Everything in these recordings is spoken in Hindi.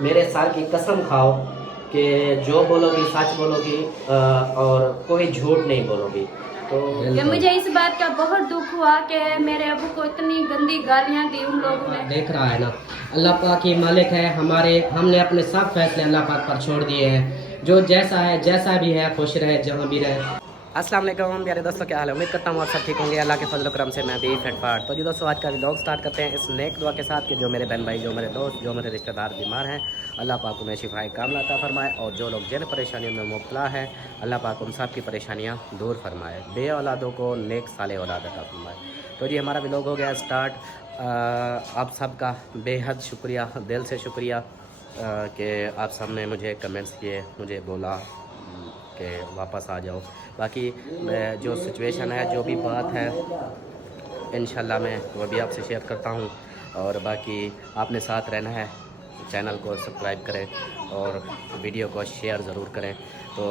मेरे सर की कसम खाओ कि जो बोलोगी सच बोलोगी और कोई झूठ नहीं बोलोगी। तो ये मुझे इस बात का बहुत दुख हुआ कि मेरे अबू को इतनी गंदी गालियां दी उन लोगों ने। देख रहा है ना, अल्लाह पाक ही मालिक है हमारे, हमने अपने सब फैसले अल्लाह पाक पर छोड़ दिए हैं। जो जैसा है जैसा भी है खुश रहे जहाँ भी रहे। अस्सलाम वालेकुम प्यारे दोस्तों, क्या हाल है? उम्मीद करता हूँ आप सब ठीक होंगे। अल्लाह के फजल करम से मैं भी फिटफाट। तो जी दोस्तों, आज का व्लॉग स्टार्ट करते हैं इस नेक दुआ के साथ कि जो मेरे बहन भाई, जो मेरे दोस्त, जो मेरे रिश्तेदार बीमार हैं, अल्लाह पाक उन्हें शिफाए कामला अता फरमाए। और जो लोग जिन परेशानियों में मुब्तला है, अल्लाह पाक उन सब की परेशानियाँ दूर फरमाए। बे औलादों को नेक साले औलाद अता फरमाए। तो जी हमारा व्लॉग हो गया स्टार्ट। आप सबका बेहद शुक्रिया, दिल से शुक्रिया कि आप सब ने मुझे कमेंट्स किए, मुझे बोला कि वापस आ जाओ। बाकी जो सिचुएशन है, जो भी बात है, इंशाल्लाह मैं वो भी आपसे शेयर करता हूँ। और बाकी आपने साथ रहना है, चैनल को सब्सक्राइब करें और वीडियो को शेयर ज़रूर करें। तो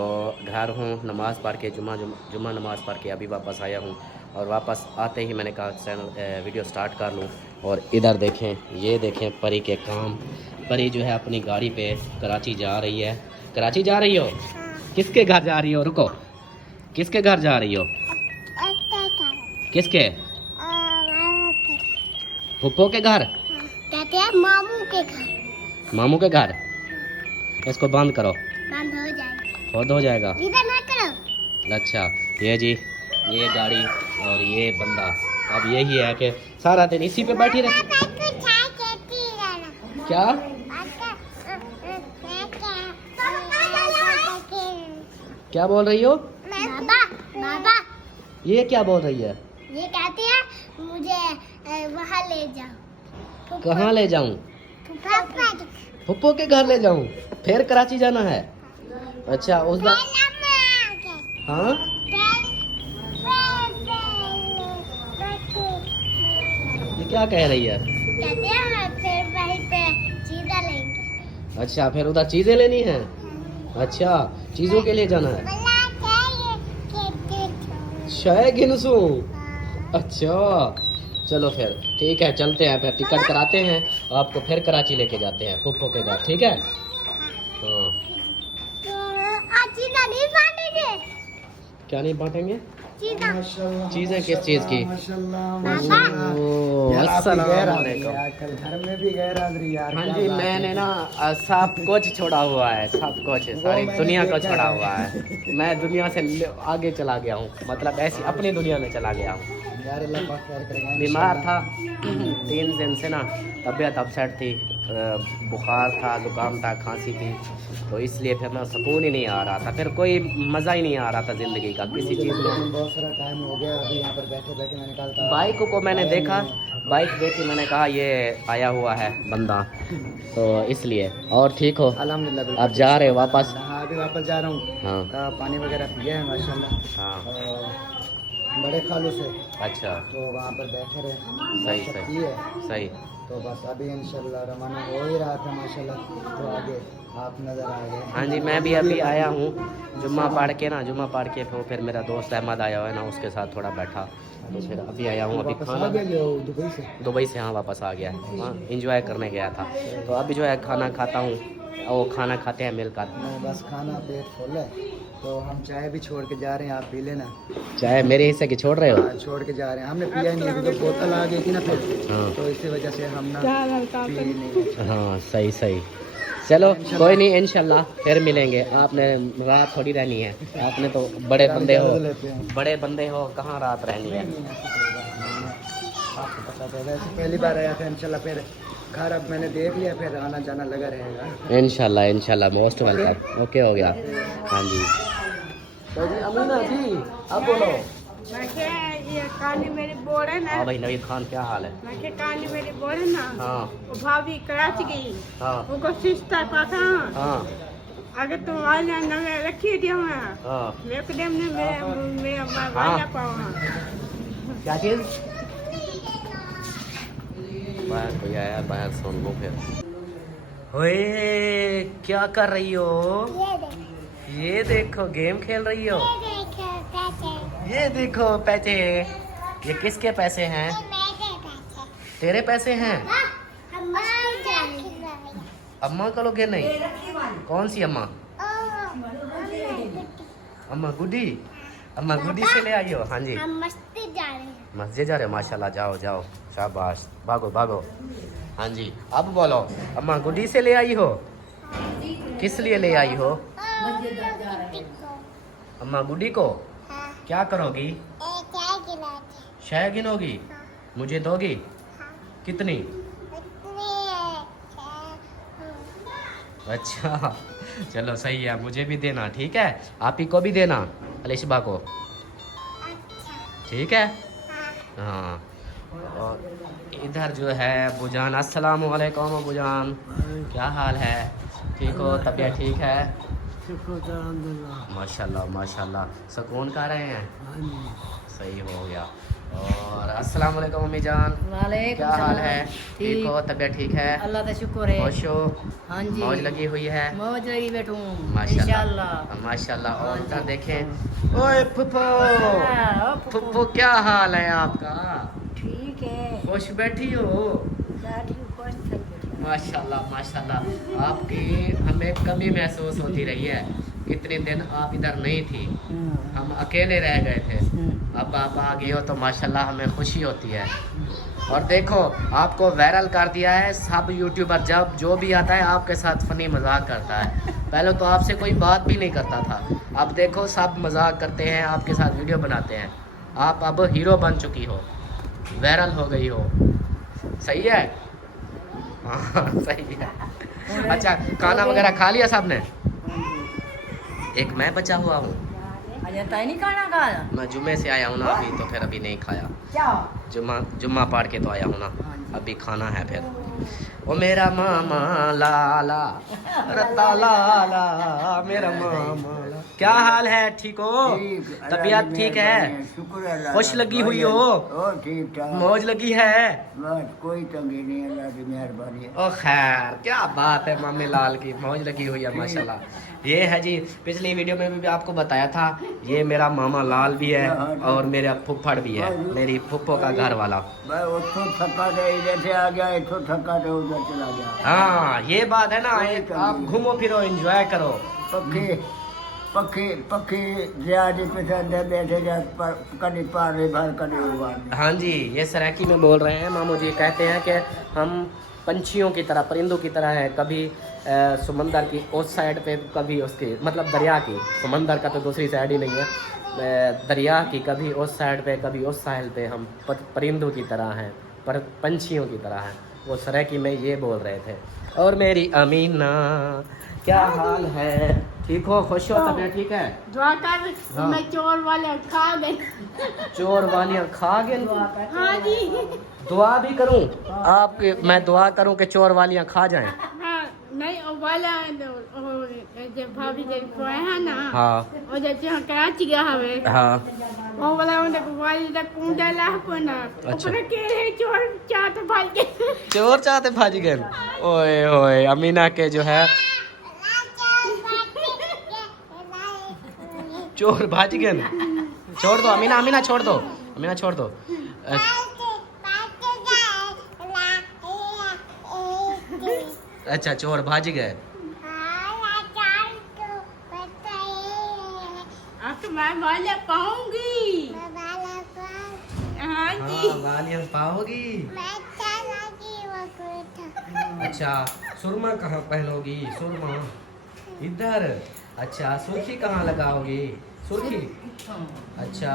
घर हूँ, नमाज़ पढ़ के जुम्मा नमाज़ पढ़ के अभी वापस आया हूँ। और वापस आते ही मैंने कहा चैनल वीडियो स्टार्ट कर लूँ। और इधर देखें, ये देखें परी के काम। परी जो है अपनी गाड़ी पे कराची जा रही है। कराची जा रही हो? किसके घर जा रही हो? रुको, किसके घर जा रही हो? किसके? फुप्पो के घर? कहते हैं मामू के घर। मामू के घर? इसको बंद करो, बंद हो जाएगा। बंद हो जाएगा। इधर ना करो। अच्छा, ये जी, ये गाड़ी और ये बंदा, अब यही है कि सारा दिन इसी पे बैठी रहे। क्या क्या बोल रही हो? बाबा बाबा, ये क्या बोल रही है? ये कहते हैं मुझे वहाँ ले जाओ। कहाँ ले जाऊं? फुप्पो के घर ले जाऊं? फिर कराची जाना है? अच्छा, उस बार हाँ, ये क्या कह रही है? कहते हैं फिर वहीं पे चीज़ें लेंगे। अच्छा, फिर उधर चीजें लेनी है? अच्छा, चीजों के लिए जाना है। शय गिनसू? अच्छा, चलो फिर ठीक है, चलते हैं, फिर टिकट कराते हैं, आपको फिर कराची लेके जाते हैं फुप्पो के घर, ठीक है? हाँ। तो आज चीज़ें नहीं बांटेंगे। क्या नहीं बांटेंगे? चीजें किस चीज की? आजकल घर में भी गैरहाजिरी यार। हाँ जी, मैंने ना सब कुछ छोड़ा हुआ है, सब कुछ, सारी दुनिया को छोड़ा हुआ है। मैं दुनिया से आगे चला गया हूँ, मतलब ऐसी अपनी दुनिया में चला गया हूँ। यार अल्लाह पाक खैर करेगा। बीमार था 3 दिन से ना, तबीयत अपसेट थी, बुखार था, जुकाम था, खांसी थी, तो इसलिए फिर मैं सुकून ही नहीं आ रहा था, फिर कोई मज़ा ही नहीं आ रहा था ज़िंदगी का किसी चीज़ में। बहुत सारा टाइम हो गया, अभी यहाँ पर बैठे बैठे मैंने कहा बाइक को मैंने देखा, बाइक देखी, मैंने कहा ये आया हुआ है बंदा, तो इसलिए। और ठीक हो? अल्हम्दुलिल्लाह। अब जा रहे हो वापस? हाँ, अभी वापस जा रहा हूँ। हाँ पानी वगैरह पिया है माशाल्लाह। हाँ, बड़े खालू से, अच्छा, तो वहाँ पर बैठे रहे। सही बात सही की है, सही। तो बस अभी इंशाल्लाह रवाना हो ही रहा था माशाल्लाह, तो आगे आप नज़र आ गए। हाँ जी, मैं भी अभी आया हूँ जुम्मा पढ़ के ना, जुम्मा पढ़ के फिर मेरा दोस्त अहमद आया हुआ है ना, उसके साथ थोड़ा बैठा, तो फिर अभी आया हूँ। अभी वापस खाना आ गया दुबई से? दुबई से, हाँ वापस आ गया, हाँ इंजॉय करने गया था, तो अभी जो है खाना खाता हूँ, वो खाना खाते हैं मिलकर। नहीं, बस खाना पेट फुल है, तो हम चाय भी छोड़ के जा रहे हैं, आप पी लेना। चाय मेरे हिस्से की छोड़ रहे हो? हाँ, छोड़ के जा रहे हैं, हमने पिया नहीं, अभी तो बोतल आ गई थी ना फिर, हाँ। तो इसी वजह से हम ना पी नहीं। हाँ सही सही, चलो कोई नहीं, इंशाल्लाह फिर मिलेंगे। आपने रात थोड़ी रहनी है, आपने तो बड़े बंदे हो, बड़े बंदे हो, कहाँ रात रहनी है? आपको पता था, वैसे पहली बार आया था, इंशाल्लाह फिर घर अब मैंने देख लिया, फिर आना जाना लगा रहेगा। इंशाल्लाह इंशाल्लाह, मोस्ट वेलकम। ओके हो गया। हाँ जी, तो जी अमीना जी अब बोलो। ये काली मेरी बोर है ना। हाँ भाई, नवीद खान क्या हाल है? मैं काली मेरी बोर है ना। हाँ वो भाभी कराची गई, हाँ उनको सिस्टर का था। हाँ अगर तुम आ जाना, मैं रखी थी वहाँ, हाँ। मैं कदम ने मेरा हाँ। वाला पावा। क्या चीज़? बाहर कोई आया, बाहर सुन लो फिर। ओए क्या कर रही हो? ये देखो गेम खेल रही हो। ये देखो पैसे, ये किसके पैसे हैं? तेरे पैसे हैं? अम्मा का लोगे नहीं? कौन सी अम्मा? अम्मा गुड्डी। अम्मा गुड्डी से ले आई हो? हाँ जी। हम मस्ती जा रहे हैं। मस्जिद जा रहे हो? माशाल्लाह, जाओ जाओ, शाबाश, भागो भागो। हाँ जी, अब बोलो, अम्मा गुड्डी से ले आई हो? किस लिए ले आई हो? अम्मा गुड्डी को हाँ। क्या करोगी? चाय गिलाते। शय गिनोगी? मुझे दोगी? कितनी? अच्छा, चलो सही है, मुझे भी देना, ठीक है? आप ही को भी देना, अलिशबा को, ठीक है? हाँ। और इधर जो है अबूजान, अस्सलाम वालेकुम अबूजान, क्या हाल है? ठीक हो? तबीयत ठीक है? माशाल्लाह माशाल्लाह, सुकून कर रहे हैं? सही हो गया। और अस्सलाम वालेकुम अम्मी जान, क्या हाल है? ठीक हो? तबीयत ठीक है? अल्लाह का शुक्र है। खुश हो? हाँ जी, मौज लगी हुई है? मौज लगी बैठू माशाल्लाह इंशाल्लाह। माशाल्लाह। और हाँ उधर जी। देखें, ओए फुप्पो, फुप्पो क्या हाल है आपका? ठीक है, खुश बैठी हो? बैठी खुश थी। माशाल्लाह माशाल्लाह, आपकी हमें कमी महसूस होती रही है। इतने दिन आप इधर नहीं थी, हम अकेले रह गए थे, अब आप आ गए हो तो माशाल्लाह हमें खुशी होती है। और देखो, आपको वायरल कर दिया है, सब यूट्यूबर जब जो भी आता है आपके साथ फनी मजाक करता है। पहले तो आपसे कोई बात भी नहीं करता था, अब देखो सब मजाक करते हैं, आपके साथ वीडियो बनाते हैं। आप अब हीरो बन चुकी हो, वायरल हो गई हो, सही है? हाँ सही है। अच्छा, खाना वगैरह खा लिया सबने? एक मैं बचा हुआ हूँ, अजय तय नहीं खाना खाया? मैं जुम्मे से आया हूँ ना अभी, तो फिर अभी नहीं खाया। क्या? जुम्मा पढ़ के तो आया हूँ ना, अभी खाना है फिर। ओ मेरा मामा लाला, रत्ता लाला, मेरा मामा ला। क्या हाल है? ठीक हो? तबीयत ठीक है? शुक्र है। खुश लगी हुई हो? ठीक ठाक, मौज लगी है? बस कोई तंगी नहीं, अल्लाह की मेहरबानी है। ओ खैर, क्या बात है, मामे लाल की मौज लगी हुई है माशाल्लाह। ये है जी, पिछली वीडियो में भी आपको बताया था, ये मेरा मामा लाल भी है और मेरा फुफ्फड़ भी है, मेरी फुफ्फो का घर वाला। मैं उसको थका थे, इधर से आ गया, इधर थका थे, उधर चला गया। हाँ ये बात है ना, आप घूमो फिरो, एंजॉय करो। पक्षी पक्षी पक्षी ज्यादा पसंद है, बैठे जा कभी पार भर कभी उबार। हाँ जी, ये सराकी में बोल रहे हैं मामू जी, कहते हैं कि हम पंछियों की तरह, परिंदों की तरह है, कभी समंदर की उस साइड पे, कभी उसकी, मतलब दरिया की, समंदर का तो दूसरी साइड ही नहीं है, दरिया की कभी उस साइड पे कभी उस साइड पे, हम परिंदों की तरह हैं, पर पंछियों की तरह हैं। वो सराकी में ये बोल रहे थे। और मेरी अमीना, क्या हाल है? ठीक हो? खुश हो? तबीयत ठीक है? दुआ कर, हाँ। मैं चोर वाले खा गए। चोर वालियाँ खा गए? हाँ जी, दुआ भी करूं आपके? मैं दुआ करूं कि चोर वालियाँ खा जाएं? हाँ नहीं, वो वाला जो भाभी जो है ना, हाँ वो जो कराची गया हवे, हाँ। वो वाला उन्हें वाली दा कुंडा लाह को ना, अच्छा। ऊपर के है चोर चाट भाग के। चोर चाहते भाज गए? ओए ओए, अमीना के जो है चोर भाज गए। छोड़ दो अमीना, अमीना छोड़ दो, अमीना छोड़ दो। अच्छा, चोर भाज गए। अब तो मैं वाले पाऊंगी। हाँ जी, हाँ, वालियाँ पाओगी। अच्छा, सुरमा कहाँ पहनोगी? सुरमा इधर। अच्छा, सुर्खी कहाँ लगाओगी? सुर्खी। अच्छा,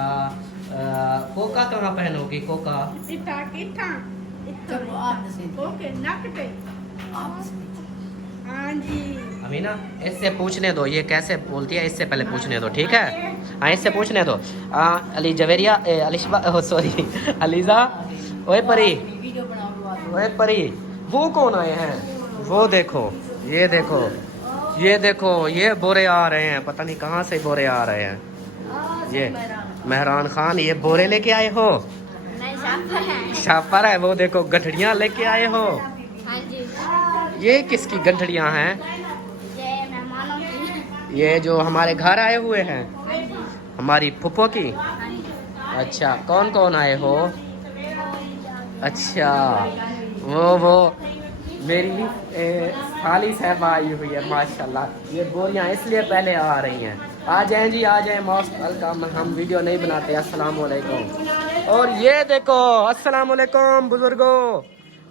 कोका कहाँ पहनोगी? कोका। इतना कितना ओके नकटे। हाँ जी, अमीना, इससे पूछने दो ये कैसे बोलती है, इससे पहले पूछने दो, ठीक है? हाँ, इससे पूछने दो। Ali Javeria, Alishba, sorry ELISA. ओए परी, वीडियो बनाओ। ओए परी, वो कौन आए हैं? वो देखो, ये देखो, ये देखो, ये बोरे आ रहे हैं, पता नहीं कहाँ से बोरे आ रहे हैं। ये मेहरान खान, ये बोरे लेके आए हो? नहीं शापर है। शापर है। वो देखो, गठड़ियाँ लेके आए हो? हाँ जी, ये किसकी गठड़ियाँ हैं? ये मेहमानों की। ये जो हमारे घर आए हुए हैं, हमारी फुप्पो की। अच्छा, कौन कौन आए हो? अच्छा, वो मेरी साली साहबा आई हुई है माशाल्लाह। ये बोरियां इसलिए पहले आ रही हैं। आ जाएं जी, आ जाएं, मोस्ट वेलकम। हम वीडियो नहीं बनाते। अस्सलाम वालेकुम। और ये देखो, अस्सलाम वालेकुम बुजुर्गों,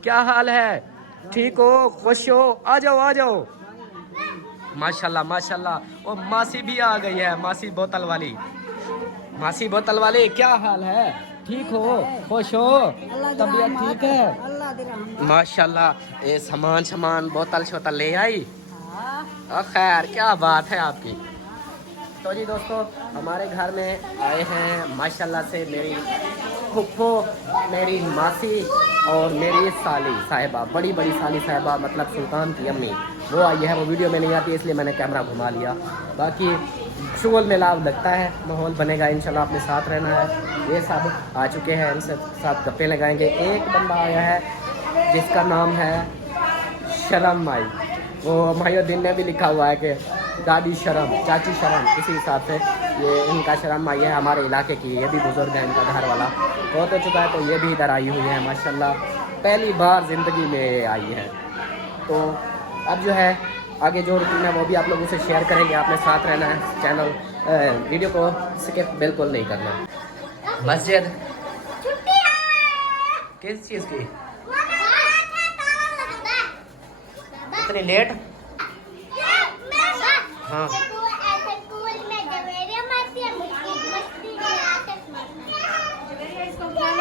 क्या हाल है? ठीक हो? खुश हो? आ जाओ आ जाओ। माशाल्लाह माशाल्लाह। और मासी भी आ गई है, मासी बोतल वाली। मासी बोतल वाली, क्या हाल है? ठीक हो? खुश हो? तबीयत ठीक है? माशाल्लाह। ये सामान बोतल शोतल ले आई। खैर, क्या बात है आपकी। तो जी दोस्तों, हमारे घर में आए हैं माशाल्लाह से मेरी फुफ्फो, मेरी मासी और मेरी साली साहिबा, बड़ी बड़ी साली साहिबा, मतलब सुल्तान की अम्मी। वो आई है। वो वीडियो में नहीं आती, इसलिए मैंने कैमरा घुमा लिया। बाकी शुगल में लाभ लगता है, माहौल बनेगा इंशाल्लाह। अपने साथ रहना है। ये सब आ चुके हैं, इनसे साथ गप्पे लगाएंगे। एक बंदा आया है जिसका नाम है शर्म माई। वो माहिउद्दीन ने भी लिखा हुआ है कि दादी शर्म, चाची शर्म, इसी हिसाब से ये इनका शर्म माई है, हमारे इलाके की। ये भी बुजुर्ग है, इनका घर वाला बहुत हो चुका है। तो ये भी इधर आई हुई है माशाल्लाह, पहली बार ज़िंदगी में आई है। तो अब जो है आगे जो रूटीन है वो भी आप लोगों से शेयर करेंगे। आपने साथ रहना है, चैनल वीडियो को स्किप बिल्कुल नहीं करना। मस्जिद किस चीज़ की इतनी लेट? हाँ,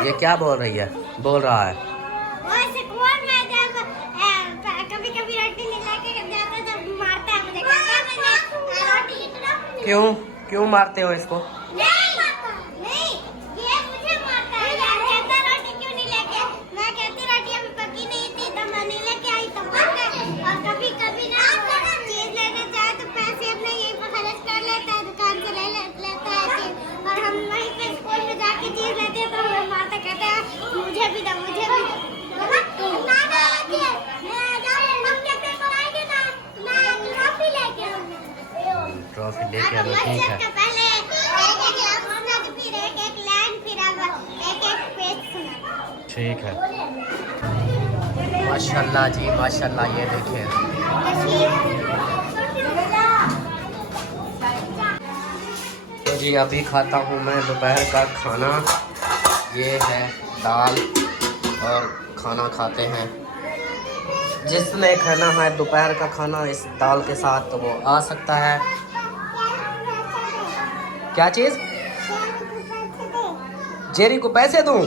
ये क्या बोल रही है? बोल रहा है क्यों क्यों मारते हो इसको? ट्रॉफी लेके आना, ठीक है। ठीक है, माशाल्लाह जी माशाल्लाह। ये देखिए, तो जी अभी खाता हूँ मैं दोपहर का खाना। ये है दाल और खाना खाते हैं। जिसने खाना है दोपहर का खाना इस दाल के साथ, तो वो आ सकता है। क्या चीज़? जेरी को पैसे दूं?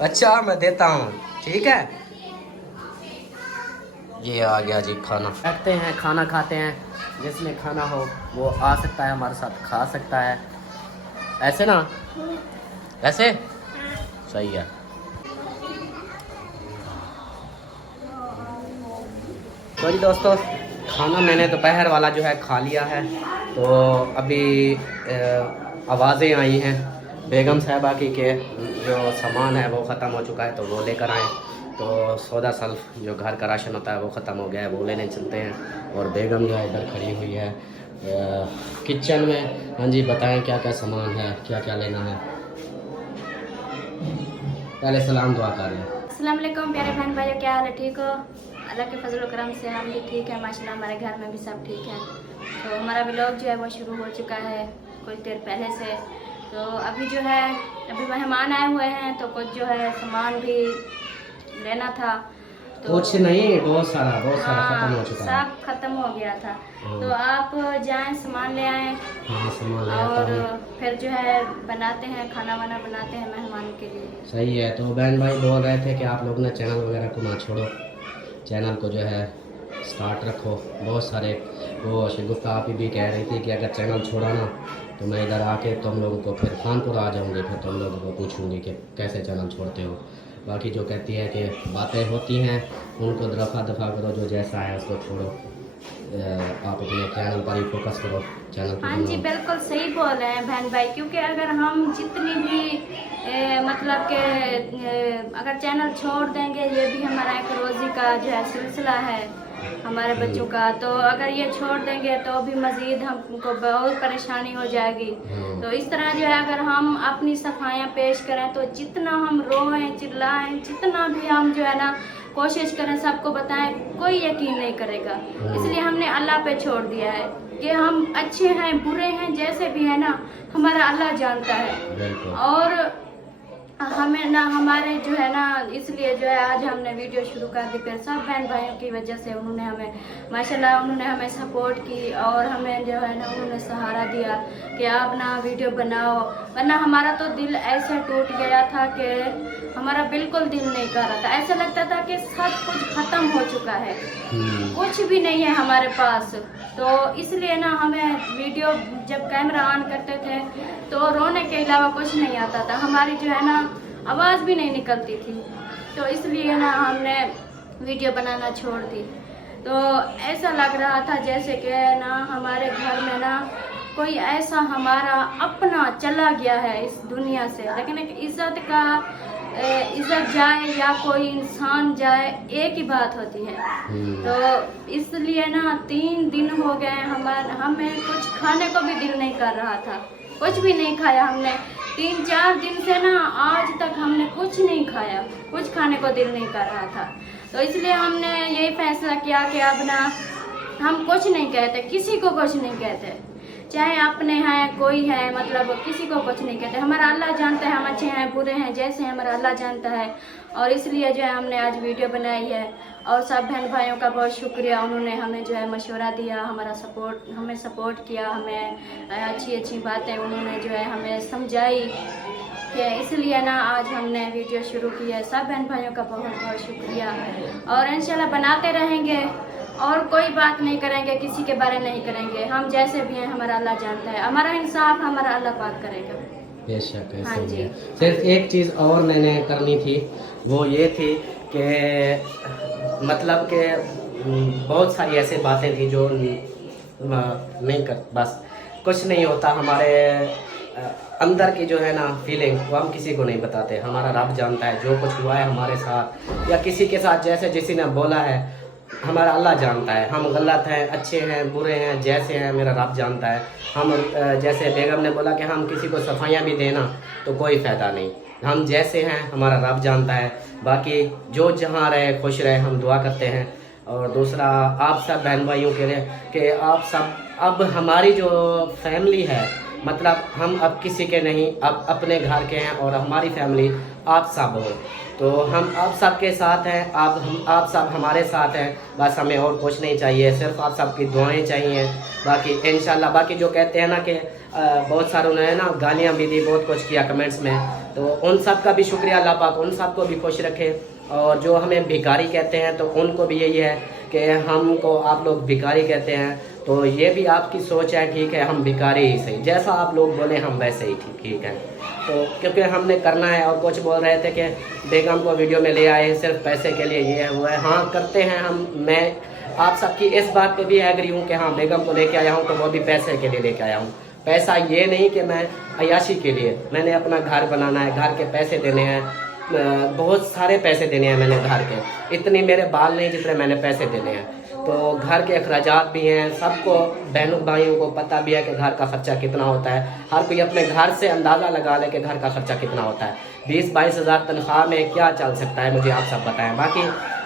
अच्छा, मैं देता हूँ, ठीक है। ये आ गया जी खाना। बैठते हैं, खाना खाते हैं। जिसमें खाना हो वो आ सकता है, हमारे साथ खा सकता है। ऐसे ना, ऐसे सही है। तो जी दोस्तों, खाना मैंने दोपहर वाला जो है खा लिया है। तो अभी आवाज़ें आई हैं बेगम साहिबा की के जो सामान है वो ख़त्म हो चुका है, तो वो लेकर आएँ। तो सौदा सल्फ जो घर का राशन होता है वो ख़त्म हो गया है, वो लेने चलते हैं। और बेगम जो है इधर खड़ी हुई है किचन में। हाँ जी, बताएं क्या क्या सामान है, क्या क्या लेना है। पहले सलाम दुआ कर लें। अस्सलाम वालेकुम प्यारे बहन भाइयों, क्या हाल है? ठीक हो? अल्लाह के फजल व करम से हम भी ठीक है माशाल्लाह। हमारे घर में भी सब ठीक है। तो हमारा व्लॉग जो है वो शुरू हो चुका है कुछ देर पहले से। तो अभी जो है अभी मेहमान आए हुए हैं, तो कुछ जो है सामान भी लेना था। तो कुछ नहीं, बहुत सारा खत्म हो चुका है। सब खत्म हो गया था। तो आप जाएं, सामान ले आएँ। हाँ, सामान ले आता और हूँ। फिर जो है बनाते हैं, खाना वाना बनाते हैं मेहमान के लिए। सही है। तो बहन भाई बोल रहे थे कि आप लोग ना चैनल वगैरह को ना छोड़ो, चैनल को जो है स्टार्ट रखो। बहुत सारे वो शगुफ्ता आप भी कह रही थी कि अगर चैनल छोड़ा ना तो मैं इधर आके तुम लोगों को फिर खानपुर आ जाऊंगी, फिर तुम लोगों को पूछूंगी कि कैसे चैनल छोड़ते हो। बाकी जो कहती है कि बातें होती हैं उनको दफ़ा करो, जो जैसा है उसको छोड़ो, आप अपने चैनल पर ही फोकस करो। चैनल हाँ जी, बिल्कुल सही बोल रहे हैं बहन भाई। क्योंकि अगर हम जितनी भी मतलब कि अगर चैनल छोड़ देंगे, ये भी हमारा एक रोज़ी का जो है सिलसिला है हमारे बच्चों का, तो अगर ये छोड़ देंगे तो भी मज़ीद हमको बहुत परेशानी हो जाएगी। तो इस तरह जो है अगर हम अपनी सफाइयाँ पेश करें, तो जितना हम रोएं चिल्लाएं, जितना भी हम जो है ना कोशिश करें, सबको बताएं, कोई यकीन नहीं करेगा। इसलिए हमने अल्लाह पे छोड़ दिया है कि हम अच्छे हैं बुरे हैं जैसे भी है ना, हमारा अल्लाह जानता है। और हमें ना हमारे जो है ना, इसलिए जो है आज हमने वीडियो शुरू कर दी। फिर सब बहन भाइयों की वजह से उन्होंने हमें माशाल्लाह उन्होंने हमें सपोर्ट की और हमें जो है ना उन्होंने सहारा दिया कि आप ना वीडियो बनाओ। वरना हमारा तो दिल ऐसे टूट गया था कि हमारा बिल्कुल दिल नहीं कर रहा था। ऐसा लगता था कि सब कुछ ख़त्म हो चुका है, कुछ भी नहीं है हमारे पास। तो इसलिए ना हमें वीडियो जब कैमरा ऑन करते थे तो रोने के अलावा कुछ नहीं आता था, हमारी जो है ना आवाज़ भी नहीं निकलती थी। तो इसलिए ना हमने वीडियो बनाना छोड़ दी। तो ऐसा लग रहा था जैसे कि ना हमारे घर में ना कोई ऐसा हमारा अपना चला गया है इस दुनिया से। लेकिन एक इज्जत जाए या कोई इंसान जाए एक ही बात होती है। तो इसलिए ना 3 दिन हो गए हमें कुछ खाने को भी दिल नहीं कर रहा था, कुछ भी नहीं खाया हमने 3-4 दिन से ना, आज तक हमने कुछ नहीं खाया, कुछ खाने को दिल नहीं कर रहा था। तो इसलिए हमने यही फैसला किया कि अब ना हम कुछ नहीं कहते, किसी को कुछ नहीं कहते, चाहे अपने हैं कोई है, मतलब किसी को कुछ नहीं कहते। हमारा अल्लाह जानता है हम अच्छे हैं बुरे हैं, जैसे हमारा अल्लाह जानता है। और इसलिए जो है हमने आज वीडियो बनाई है। और सब बहन भाइयों का बहुत शुक्रिया, उन्होंने हमें जो है मशवरा दिया, हमें सपोर्ट किया, हमें अच्छी बातें उन्होंने जो है हमें समझाई कि इसलिए ना आज हमने वीडियो शुरू की है। सब बहन भाइयों का बहुत बहुत शुक्रिया और इंशाल्लाह बनाते रहेंगे और कोई बात नहीं करेंगे, किसी के बारे नहीं करेंगे। हम जैसे भी हैं हमारा अल्लाह जानता है, हमारा इंसाफ हमारा अल्लाह पाक करेगा। बेशक है, हाँ सही जी। है। सिर्फ एक चीज़ और मैंने करनी थी, वो ये थी कि मतलब कि बहुत सारी ऐसी बातें थी जो नहीं कर, बस कुछ नहीं होता हमारे अंदर की जो है ना फीलिंग, वो हम किसी को नहीं बताते। हमारा रब जानता है जो कुछ हुआ है हमारे साथ या किसी के साथ, जैसे किसी ने बोला है हमारा अल्लाह जानता है। हम गलत हैं, अच्छे हैं, बुरे हैं, जैसे हैं मेरा रब जानता है। हम जैसे बेगम ने बोला कि हम किसी को सफाइयाँ भी देना तो कोई फ़ायदा नहीं, हम जैसे हैं हमारा रब जानता है। बाकी जो जहाँ रहे खुश रहे, हम दुआ करते हैं। और दूसरा आप सब बहन भाइयों के लिए कि आप सब अब हमारी जो फैमिली है, मतलब हम अब किसी के नहीं, अब अपने घर के हैं और हमारी फैमिली आप सब हो। तो हम आप सब के साथ हैं, आप सब हमारे साथ हैं। बस हमें और कुछ नहीं चाहिए, सिर्फ आप सबकी दुआएं चाहिए। बाकी इंशाल्लाह, बाकी जो कहते हैं ना कि बहुत सारों ने ना गालियाँ भी दी, बहुत कुछ किया कमेंट्स में, तो उन सब का भी शुक्रिया, अल्लाह पाक उन सब को भी खुश रखे। और जो हमें भिखारी कहते हैं तो उनको भी यही है कि हमको आप लोग भिखारी कहते हैं, तो ये भी आपकी सोच है, ठीक है, हम भिखारी ही सही, जैसा आप लोग बोले हम वैसे ही ठीक है। तो क्योंकि हमने करना है। और कुछ बोल रहे थे कि बेगम को वीडियो में ले आए सिर्फ पैसे के लिए, ये है वो है। हाँ करते हैं हम, मैं आप सबकी इस बात पे भी एग्री हूँ कि हाँ बेगम को लेके आया हूँ तो वो भी पैसे के लिए लेके आया हूँ। पैसा ये नहीं कि मैं अयाशी के लिए, मैंने अपना घर बनाना है, घर के पैसे देने हैं, बहुत सारे पैसे देने हैं मैंने घर के, इतनी मेरे बाल नहीं जितने मैंने पैसे देने हैं। तो घर के अखराजात भी हैं, सबको बहनों भाइयों को पता भी है कि घर का खर्चा कितना होता है। हर कोई अपने घर से अंदाज़ा लगा ले कि घर का खर्चा कितना होता है। 20-22 हज़ार तनख्वाह में क्या चल सकता है, मुझे आप सब बताएं। बाकी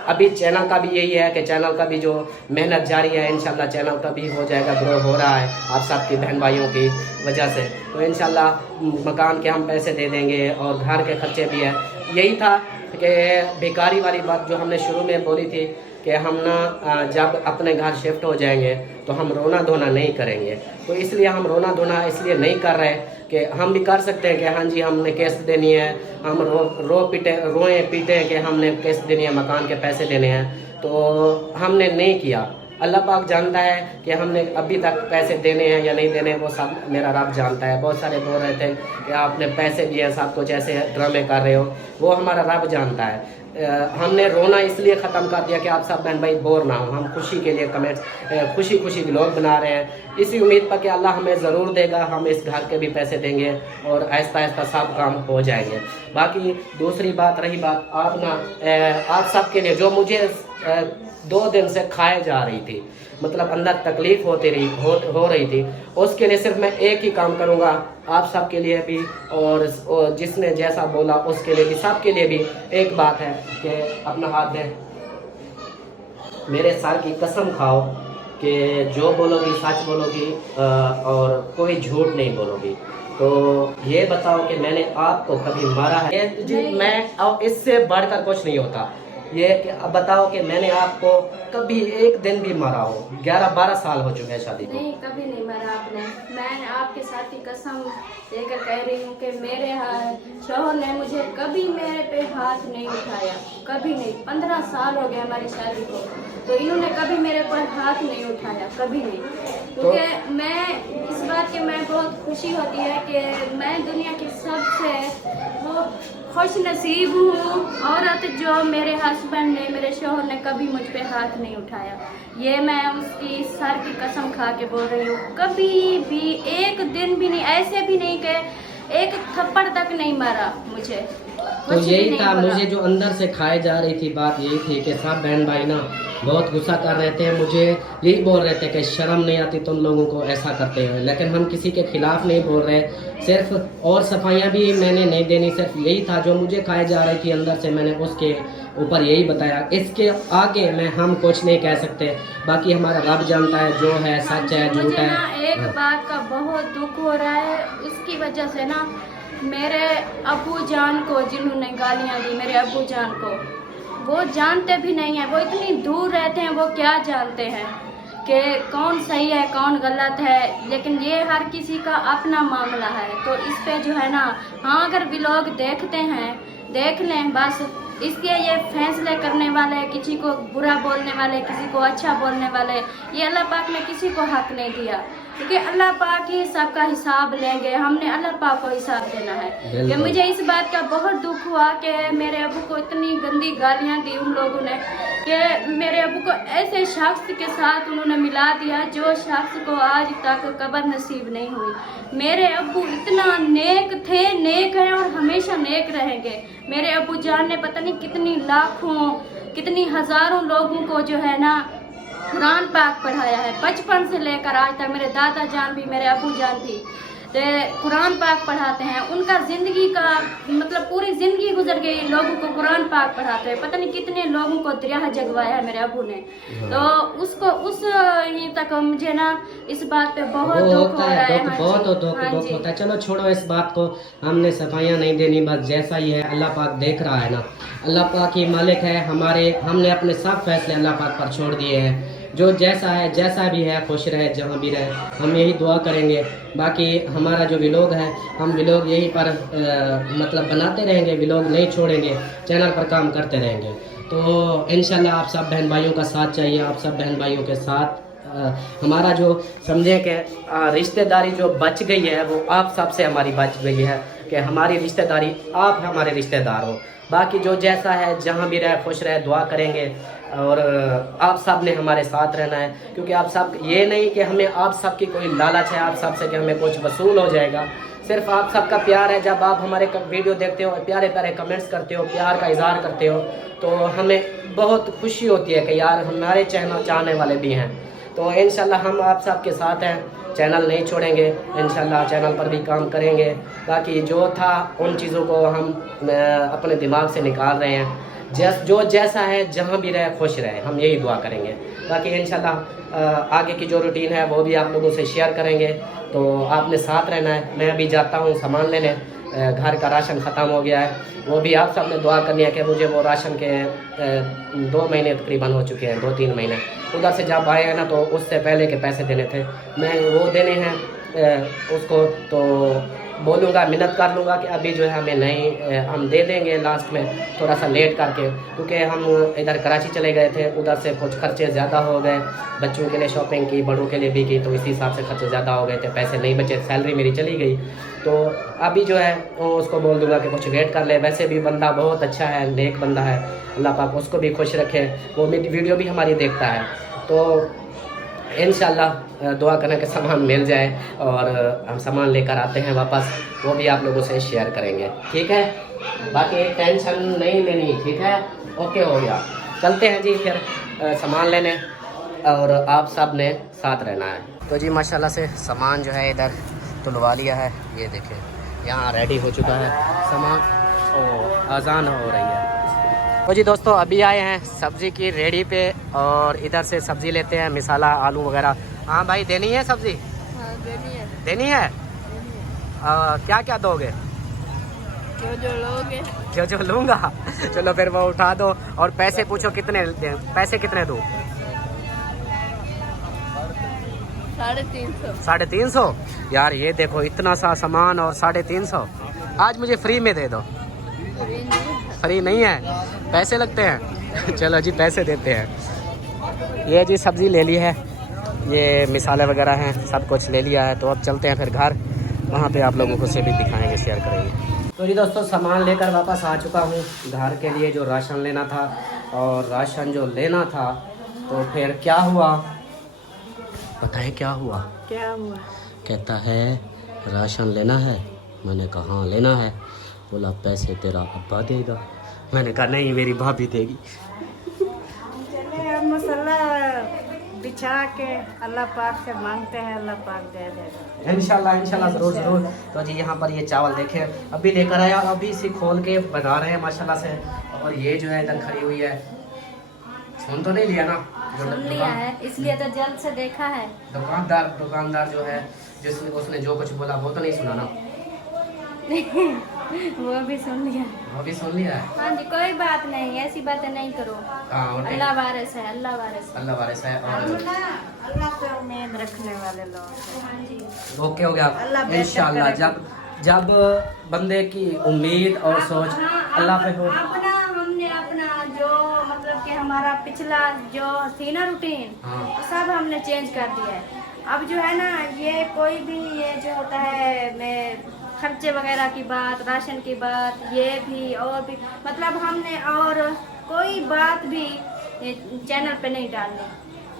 अभी चैनल का भी यही है कि चैनल का भी जो मेहनत जारी है, इंशाल्लाह चैनल का भी हो जाएगा, ग्रो हो रहा है आप सब की बहन भाइयों की वजह से। तो इंशाल्लाह मकान के हम पैसे दे देंगे और घर के खर्चे भी है। यही था कि बेकारी वाली बात जो हमने शुरू में बोली थी कि हम ना जब अपने घर शिफ्ट हो जाएंगे तो हम रोना धोना नहीं करेंगे। तो इसलिए हम रोना धोना इसलिए नहीं कर रहे कि हम भी कर सकते हैं कि हाँ जी हमने किस्त देनी है, हम रोए पीटे कि हमने किस्त देनी है, मकान के पैसे देने हैं, तो हमने नहीं किया। अल्लाह पाक जानता है कि हमने अभी तक पैसे देने हैं या नहीं देने, वो सब मेरा रब जानता है। बहुत सारे बोल रहे थे कि आपने पैसे दिए, सब कुछ ऐसे ड्रामे कर रहे हो, वो हमारा रब जानता है। हमने रोना इसलिए ख़त्म कर दिया कि आप सब बहन भाई बोर ना हो। हम खुशी के लिए कमेंट्स खुशी व्लॉग बना रहे हैं, इसी उम्मीद पर कि अल्लाह हमें ज़रूर देगा, हम इस घर के भी पैसे देंगे और आहिस्ता आहिस्ता सब काम हो जाएंगे। बाकी दूसरी बात रही बात आप सब के लिए जो मुझे 2 दिन से खाए जा रही थी, मतलब अंदर तकलीफ़ हो रही थी, उसके लिए सिर्फ मैं एक ही काम करूँगा, आप सब के लिए भी और जिसने जैसा बोला उसके लिए भी, सब के लिए भी एक बात है कि अपना हाथ दें। मेरे सर की कसम खाओ कि जो बोलोगी सच बोलोगी और कोई झूठ नहीं बोलोगी। तो ये बताओ कि मैंने आपको कभी मारा है? जी मैं और इससे बढ़कर कुछ नहीं होता। ये कि अब बताओ कि मैंने आपको कभी एक दिन भी मारा हो? 11-12 साल हो चुके हैं शादी को। नहीं, कभी नहीं मारा आपने। मैं आपके साथ की कसम लेकर कह रही हूँ कि मेरे शौहर ने मुझे कभी मेरे पे हाथ नहीं उठाया, कभी नहीं। 15 साल हो गए हमारी शादी को, तो इन्होंने कभी मेरे पर हाथ नहीं उठाया, कभी नहीं। क्योंकि मैं इस बात की मैं बहुत खुशी होती है कि मैं दुनिया की सबसे वो खुश नसीब हूँ औरत जो मेरे हस्बैंड ने, मेरे शौहर ने कभी मुझ पे हाथ नहीं उठाया। ये मैं उसकी सर की कसम खा के बोल रही हूँ। कभी भी एक दिन भी नहीं, ऐसे भी नहीं कि एक थप्पड़ तक नहीं मारा मुझे। तो यही था, मुझे जो अंदर से खाए जा रही थी बात यही थी कि सब बहन भाई ना बहुत गुस्सा कर रहे थे, मुझे यही बोल रहे थे कि शर्म नहीं आती तुम लोगों को ऐसा करते हो। लेकिन हम किसी के खिलाफ नहीं बोल रहे, सिर्फ और सफाइयाँ भी मैंने नहीं देनी, सिर्फ यही था जो मुझे खाए जा रही थी अंदर से, मैंने उसके ऊपर यही बताया। इसके आगे मैं हम कुछ नहीं कह सकते, बाकी हमारा रब जानता है जो है सच है झूठ मुझे है। ना एक बात का बहुत दुख हो रहा है, उसकी वजह से ना मेरे अब्बू जान को जिन्होंने गालियाँ दी, मेरे अब्बू जान को, वो जानते भी नहीं है। वो इतनी दूर रहते हैं, वो क्या जानते हैं कि कौन सही है कौन गलत है। लेकिन ये हर किसी का अपना मामला है, तो इस पे जो है ना, हाँ अगर भी लोग देखते हैं देख लें बस। इसके ये फैसले करने वाले, किसी को बुरा बोलने वाले, किसी को अच्छा बोलने वाले, ये अल्लाह पाक ने किसी को हक नहीं दिया, क्योंकि अल्लाह पाक ही सबका हिसाब लेंगे। हमने अल्लाह पाक को हिसाब देना है। कि मुझे इस बात का बहुत दुख हुआ कि मेरे अबू को इतनी गंदी गालियां दी उन लोगों ने, कि मेरे अबू को ऐसे शख्स के साथ उन्होंने मिला दिया जो शख्स को आज तक कब्र नसीब नहीं हुई। मेरे अबू इतना नेक थे, नेक हैं और हमेशा नेक रहेंगे। मेरे अबू जान ने पता नहीं कितनी लाखों, कितनी हजारों लोगों को जो है ना कुरान पाक पढ़ाया है। बचपन से लेकर आज तक मेरे दादा जान भी, मेरे अबू जान भी कुरान पाक पढ़ाते हैं। उनका ज़िंदगी का मतलब पूरी ज़िंदगी गुजर गई लोगों को कुरान पाक पढ़ाते हैं। पता नहीं कितने लोगों को दरिया जगवाया है मेरे अबू ने। तो उसको उस ही तक मुझे ना इस बात पे बहुत दुख हो रहा है। बहुत दुख होता है। चलो छोड़ो इस बात को, हमने सफाइयाँ नहीं देनी, बस जैसा ही है अल्लाह पाक देख रहा है ना। अल्लाह पाक ही मालिक है हमारे, हमने अपने सब फैसले अल्लाह पाक पर छोड़ दिए हैं। जो जैसा है जैसा भी है खुश रहे, जहाँ भी रहे, हम यही दुआ करेंगे। बाकी हमारा जो व्लॉग है, हम व्लॉग यहीं पर मतलब बनाते रहेंगे, व्लॉग नहीं छोड़ेंगे, चैनल पर काम करते रहेंगे। तो इंशाल्लाह आप सब बहन भाइयों का साथ चाहिए। आप सब बहन भाइयों के साथ हमारा जो समझे कि रिश्तेदारी जो बच गई है वो आप सब से हमारी बच गई है, कि हमारी रिश्तेदारी आप हमारे रिश्तेदार हो। बाकी जो जैसा है जहाँ भी रहे खुश रहे, दुआ करेंगे। और आप सब ने हमारे साथ रहना है, क्योंकि आप सब, ये नहीं कि हमें आप सब की कोई लालच है आप सब से कि हमें कुछ वसूल हो जाएगा। सिर्फ आप सबका प्यार है। जब आप हमारे वीडियो देखते हो, प्यारे प्यारे कमेंट्स करते हो, प्यार का इजहार करते हो, तो हमें बहुत खुशी होती है कि यार हमारे चैनल चाहने वाले भी हैं। तो इंशाल्लाह हम आप सब के साथ हैं, चैनल नहीं छोड़ेंगे, इंशाल्लाह चैनल पर भी काम करेंगे। बाकी जो था उन चीज़ों को हम अपने दिमाग से निकाल रहे हैं। जो जैसा है जहाँ भी रहे खुश रहे, हम यही दुआ करेंगे। बाकी इंशाल्लाह आगे की जो रूटीन है वो भी आप लोगों से शेयर करेंगे। तो आपने साथ रहना है। मैं अभी जाता हूँ सामान लेने, घर का राशन ख़त्म हो गया है, वो भी आप सब ने दुआ करनी है कि मुझे वो राशन के 2 महीने तकरीबन हो चुके हैं, 2-3 महीने। उधर से जब आए हैं ना, तो उससे पहले के पैसे देने थे, मैं वो देने हैं उसको। तो बोलूँगा, मिन्नत कर लूँगा कि अभी जो है हमें नहीं, हम दे देंगे लास्ट में थोड़ा सा लेट करके, क्योंकि हम इधर कराची चले गए थे, उधर से कुछ खर्चे ज़्यादा हो गए, बच्चों के लिए शॉपिंग की, बड़ों के लिए भी की, तो इसी हिसाब से खर्चे ज़्यादा हो गए थे, पैसे नहीं बचे, सैलरी मेरी चली गई। तो अभी जो है उसको बोल दूँगा कि कुछ वेट कर ले। वैसे भी बंदा बहुत अच्छा है, नेक बंदा है, अल्लाह पाक उसको भी खुश रखे, वो मेरी वीडियो भी हमारी देखता है। तो इंशाल्लाह दुआ करने के सामान मिल जाए और हम सामान लेकर आते हैं वापस, वो भी आप लोगों से शेयर करेंगे, ठीक है। बाकी टेंशन नहीं लेनी, ठीक है, ओके हो गया। चलते हैं जी फिर सामान लेने, और आप सब ने साथ रहना है। तो जी माशाल्लाह से सामान जो है इधर तुलवा लिया है, ये देखें यहाँ रेडी हो चुका है सामान। ओ अजान हो रही है, तो जी दोस्तों अभी आए हैं सब्जी की रेडी पे और इधर से सब्जी लेते हैं, मिसाला आलू वगैरह। हाँ भाई देनी है सब्जी? हाँ देनी है। क्या क्या दोगे? जो लोगे। जो लूँगा। चलो फिर वो उठा दो और पैसे पूछो कितने पैसे कितने दूँ? 350। 350? यार ये देखो इतना सा सामान और 350। आज मुझे फ्री में दे दो। फ्री नहीं है, पैसे लगते हैं। चलो जी पैसे देते हैं। ये जी सब्ज़ी ले ली है, ये मिसाले वगैरह हैं, सब कुछ ले लिया है। तो अब चलते हैं फिर घर, वहाँ पे आप लोगों को से भी दिखाएंगे, शेयर करेंगे। तो जी दोस्तों सामान लेकर वापस आ चुका हूँ घर के लिए, जो राशन लेना था। और राशन जो लेना था तो फिर क्या हुआ पता है क्या हुआ? क्या हुआ? कहता है राशन लेना है। मैंने कहा हाँ लेना है। बोला पैसे तेरा अब्बा देगा। मैंने कहा नहीं मेरी भाभी देगी। चले अब मसाला बिछा के अल्लाह पाक से मांगते हैं, अल्लाह पाक दे देगा इंशाल्लाह इंशाल्लाह ज़रूर ज़रूर। तो जी यहाँ पर ये चावल देखें अभी लेकर आया, अभी इसे खोल के बना रहे हैं माशाल्लाह से। और ये जो है इधर खड़ी हुई है, सुन तो नहीं लिया ना? जो सुन लिया है इसलिए तो जल्द से देखा है। दुकानदार जो है जिसने उसने जो कुछ बोला वो तो नहीं सुना ना? वो भी सुन लिया। वो भी सुन लिया है। हाँ जी कोई बात नहीं, ऐसी बातें नहीं करो। अल्लाह वारिस है, अल्लाह वारिस है। अल्लाह वारिस है। और अल्लाह पे उम्मीद रखने वाले लोग हैं। हाँ जी ओके हो गया अल्लाह बेहतर इंशाल्लाह। करेगा। जब बंदे की उम्मीद और सोच अल्लाह पे हो। हमने अपना जो मतलब कि हमारा पिछला जो थी ना रूटीन, हाँ। तो सब हमने चेंज कर दिया है। अब जो है ना ये कोई भी ये जो होता है मैं खर्चे वगैरह की बात, राशन की बात, ये भी और भी मतलब हमने और कोई बात भी चैनल पे नहीं डालनी।